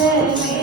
it.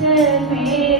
to me.